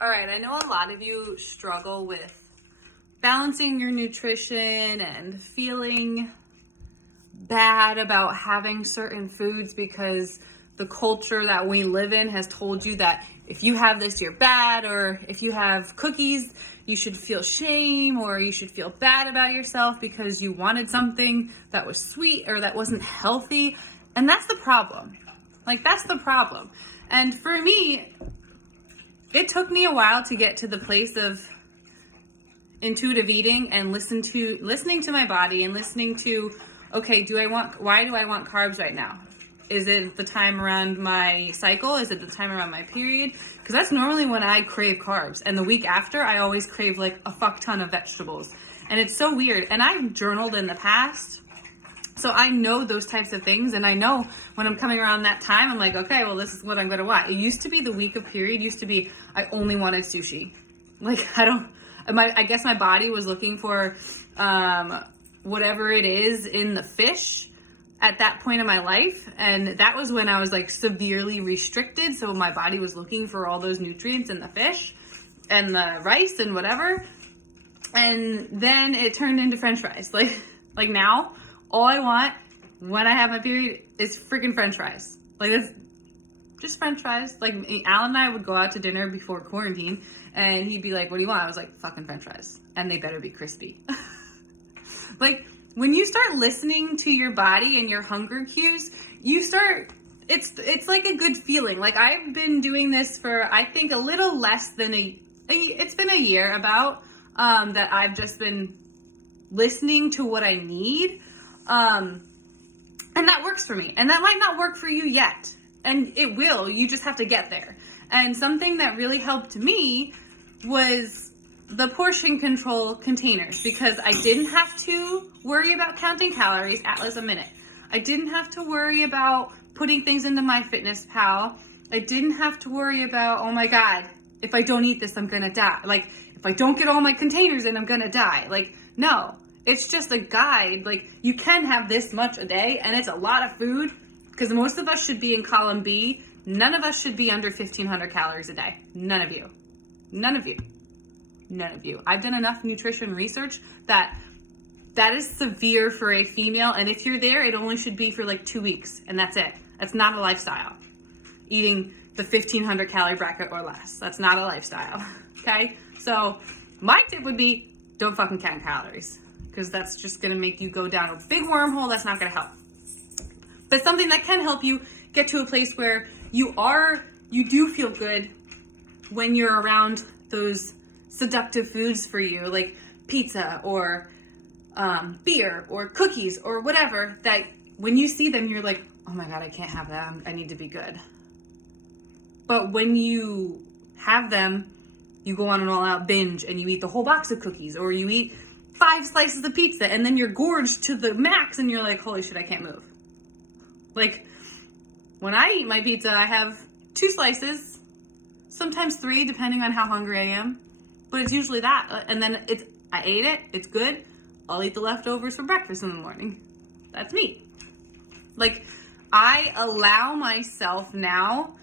All right, I know a lot of you struggle with balancing your nutrition and feeling bad about having certain foods because the culture that we live in has told you that if you have this, you're bad, or if you have cookies, you should feel shame, or you should feel bad about yourself because you wanted something that was sweet or that wasn't healthy. And that's the problem. That's the problem. And for me, it took me a while to get to the place of intuitive eating and listening to my body and listening to, okay, why do I want carbs right now? Is it the time around my cycle? Is it the time around my period? Because that's normally when I crave carbs. And the week after, I always crave like a fuck ton of vegetables. And it's so weird. And I've journaled in the past, so I know those types of things. And I know when I'm coming around that time, I'm like, okay, well, this is what I'm going to want. It used to be the week of period used to be, I only wanted sushi. I guess my body was looking for whatever it is in the fish at that point in my life. And that was when I was like severely restricted. So my body was looking for all those nutrients in the fish and the rice and whatever. And then it turned into French fries. Like now, all I want when I have my period is freaking French fries. That's just French fries. Alan and I would go out to dinner before quarantine and he'd be like, what do you want? I was like, fucking French fries. And they better be crispy. When you start listening to your body and your hunger cues, it's like a good feeling. I've been doing this for, I think, a little less than it's been a year about, that I've just been listening to what I need. And that works for me. And that might not work for you yet. And it will. You just have to get there. And something that really helped me was the portion control containers, because I didn't have to worry about counting calories. Atlas, a minute. I didn't have to worry about putting things into MyFitnessPal. I didn't have to worry about, oh my God, if I don't eat this, I'm going to die. If I don't get all my containers in, I'm going to die. No, it's just a guide. You can have this much a day, and it's a lot of food, because most of us should be in column B. None of us should be under 1,500 calories a day. None of you. None of you. None of you. I've done enough nutrition research that is severe for a female. And if you're there, it only should be for 2 weeks. And that's it. That's not a lifestyle. Eating the 1,500 calorie bracket or less. That's not a lifestyle. Okay? So my tip would be, don't fucking count calories. Because that's just going to make you go down a big wormhole. That's not going to help. But something that can help you get to a place where you do feel good when you're around those seductive foods for you, like pizza or beer or cookies or whatever, that when you see them, you're like, oh my God, I can't have that. I need to be good. But when you have them, you go on an all-out binge and you eat the whole box of cookies, or you eat 5 slices of pizza, and then you're gorged to the max and you're like, holy shit, I can't move. When I eat my pizza, I have 2 slices, sometimes 3, depending on how hungry I am. But it's usually that. And then I ate it, it's good. I'll eat the leftovers for breakfast in the morning. That's me. I allow myself now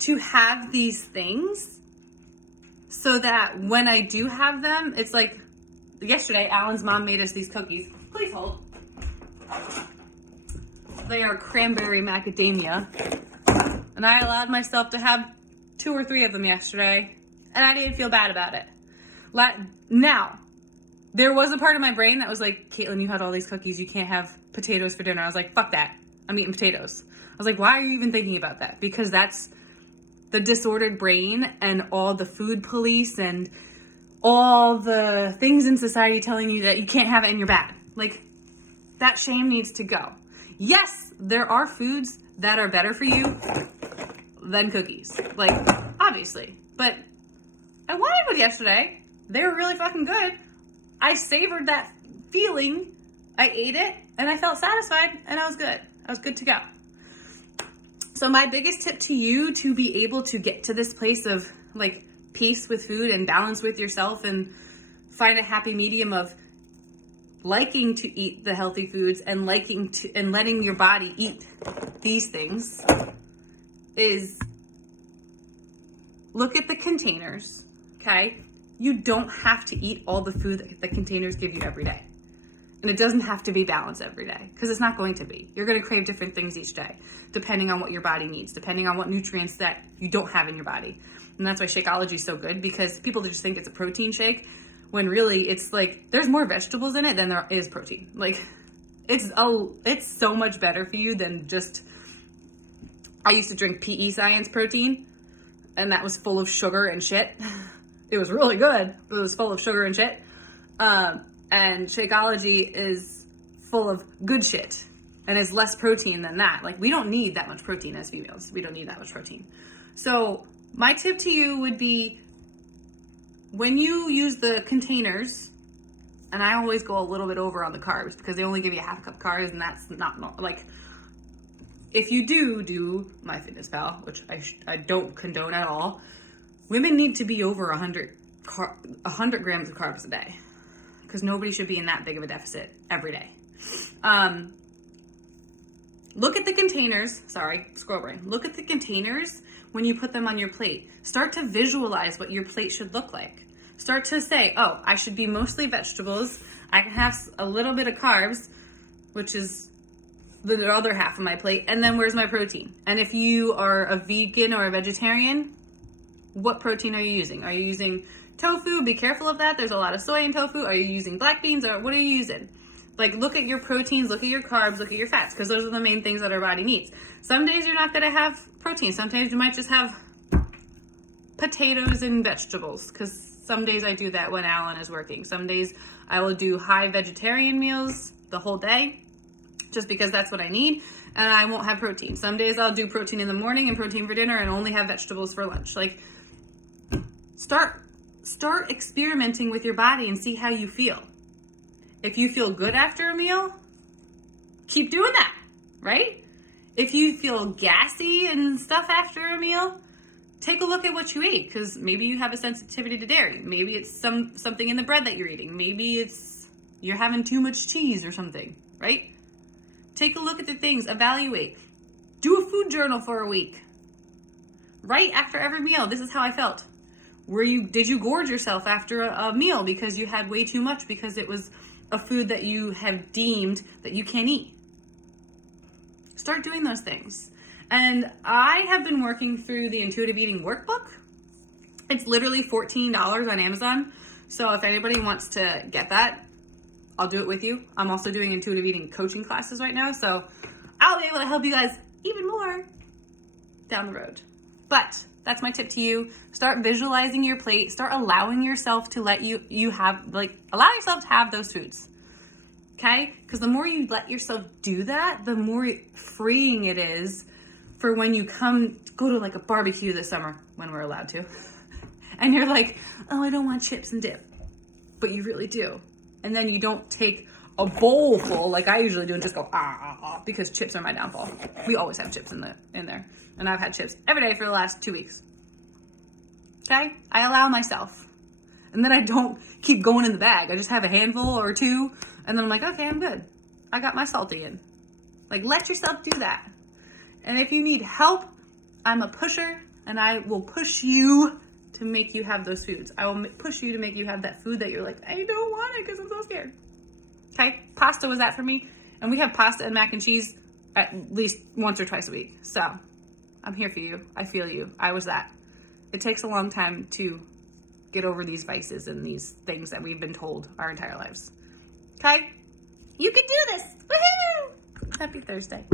to have these things so that when I do have them, it's like yesterday, Alan's mom made us these cookies. Please hold. They are cranberry macadamia. And I allowed myself to have 2 or 3 of them yesterday. And I didn't feel bad about it. Now, there was a part of my brain that was like, Caitlin, you had all these cookies. You can't have potatoes for dinner. I was like, fuck that. I'm eating potatoes. I was like, why are you even thinking about that? Because that's the disordered brain and all the food police and all the things in society telling you that you can't have it and you're bad. That shame needs to go. Yes, there are foods that are better for you than cookies. Obviously. But I wanted one yesterday. They were really fucking good. I savored that feeling. I ate it and I felt satisfied and I was good. I was good to go. So my biggest tip to you to be able to get to this place of peace with food and balance with yourself and find a happy medium of liking to eat the healthy foods and letting your body eat these things is look at the containers, okay? You don't have to eat all the food that the containers give you every day. And it doesn't have to be balanced every day, because it's not going to be. You're going to crave different things each day, depending on what your body needs, depending on what nutrients that you don't have in your body. And that's why Shakeology is so good, because people just think it's a protein shake, when really it's like, there's more vegetables in it than there is protein. Like, it's so much better for you than just, I used to drink PE Science protein, and that was full of sugar and shit. It was really good, but it was full of sugar and shit. And Shakeology is full of good shit and is less protein than that. Like, we don't need that much protein as females. We don't need that much protein. So my tip to you would be, when you use the containers, and I always go a little bit over on the carbs because they only give you half a cup carbs, and that's not like, if you do MyFitnessPal, which I don't condone at all, women need to be over 100 grams of carbs a day, because nobody should be in that big of a deficit every day. Look at the containers. Sorry, scroll brain. Look at the containers when you put them on your plate. Start to visualize what your plate should look like. Start to say, oh, I should be mostly vegetables. I can have a little bit of carbs, which is the other half of my plate. And then where's my protein? And if you are a vegan or a vegetarian, what protein are you using? Are you using tofu? Be careful of that. There's a lot of soy in tofu. Are you using black beans, or what are you using? Like, look at your proteins, look at your carbs, look at your fats, because those are the main things that our body needs. Some days you're not going to have protein. Sometimes you might just have potatoes and vegetables, because some days I do that when Alan is working. Some days I will do high vegetarian meals the whole day, just because that's what I need, and I won't have protein. Some days I'll do protein in the morning and protein for dinner and only have vegetables for lunch. Like, start experimenting with your body and see how you feel. If you feel good after a meal, keep doing that, right? If you feel gassy and stuff after a meal, take a look at what you ate, because maybe you have a sensitivity to dairy. Maybe it's something in the bread that you're eating. Maybe it's you're having too much cheese or something, right? Take a look at the things, evaluate. Do a food journal for a week. Right after every meal, this is how I felt. Did you gorge yourself after a meal because you had way too much, because it was a food that you have deemed that you can't eat? Start doing those things. And I have been working through the Intuitive Eating Workbook. It's literally $14 on Amazon. So if anybody wants to get that, I'll do it with you. I'm also doing intuitive eating coaching classes right now, so I'll be able to help you guys even more down the road. But that's my tip to you. Start visualizing your plate. Start allowing yourself to allow yourself to have those foods. Okay? Because the more you let yourself do that, the more freeing it is for when you go to like a barbecue this summer, when we're allowed to. And you're like, oh, I don't want chips and dip. But you really do. And then you don't take a bowl full like I usually do and just go, because chips are my downfall. We always have chips in there. And I've had chips every day for the last 2 weeks. Okay? I allow myself. And then I don't keep going in the bag. I just have a handful or two. And then I'm like, okay, I'm good. I got my salty in. Like, let yourself do that. And if you need help, I'm a pusher. And I will push you to make you have those foods. I will push you to make you have that food that you're like, I don't want it because I'm so scared. Okay? Pasta was that for me. And we have pasta and mac and cheese at least once or twice a week. So I'm here for you. I feel you. I was that. It takes a long time to get over these vices and these things that we've been told our entire lives. Okay? You can do this. Woohoo! Happy Thursday.